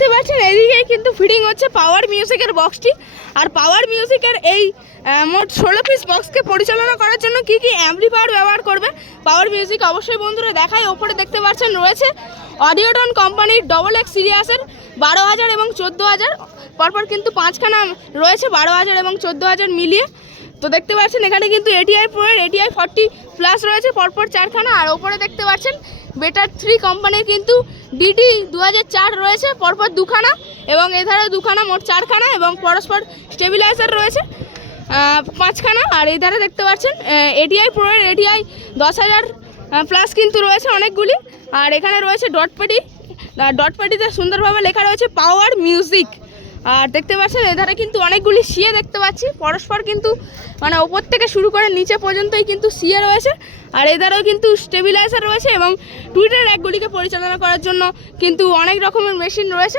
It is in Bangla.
দেখতে পাচ্ছেন এদিকেই কিন্তু ফিটিং হচ্ছে পাওয়ার মিউজিকের বক্সটি। আর পাওয়ার মিউজিকের এই মোট 16 পিস বক্সকে পরিচালনা করার জন্য কি কি অ্যাম্পলিফায়ার ব্যবহার করবে পাওয়ার মিউজিক অবশ্যই বন্ধুরা দেখায়। ওপরে দেখতে পাচ্ছেন রয়েছে অডিওটন কোম্পানির XX সিরিয়াসের 12,000 এবং 14,000 পরপর কিন্তু 5খানা রয়েছে 12,000 এবং 14,000 মিলিয়ে। তো দেখতে পাচ্ছেন এখানে কিন্তু ATI Pro এর ATI 40+ রয়েছে পরপর 4খানা। আর ওপরে দেখতে পাচ্ছেন বেটার 3 কোম্পানির কিন্তু DD 2004 রয়েছে পরপর 2খানা এবং এধারে 2খানা মোট 4খানা এবং পরস্পর স্টেবিলাইজার রয়েছে 5খানা। আর এই ধারে দেখতে পাচ্ছেন ATI Pro এর ATI 10,000+ কিন্তু রয়েছে অনেকগুলি। আর এখানে রয়েছে ডট পেটিতে সুন্দরভাবে লেখা রয়েছে পাওয়ার মিউজিক। আর দেখতে পাচ্ছেন এধারে কিন্তু অনেকগুলি সিএ দেখতে পাচ্ছি পরস্পর কিন্তু মানে ওপর থেকে শুরু করে নিচে পর্যন্তই কিন্তু সিএ রয়েছে। আর এধারেও কিন্তু স্টেবিলাইজার রয়েছে এবং টুইটার র্যাকগুলিকে পরিচালনা করার জন্য কিন্তু অনেক রকমের মেশিন রয়েছে।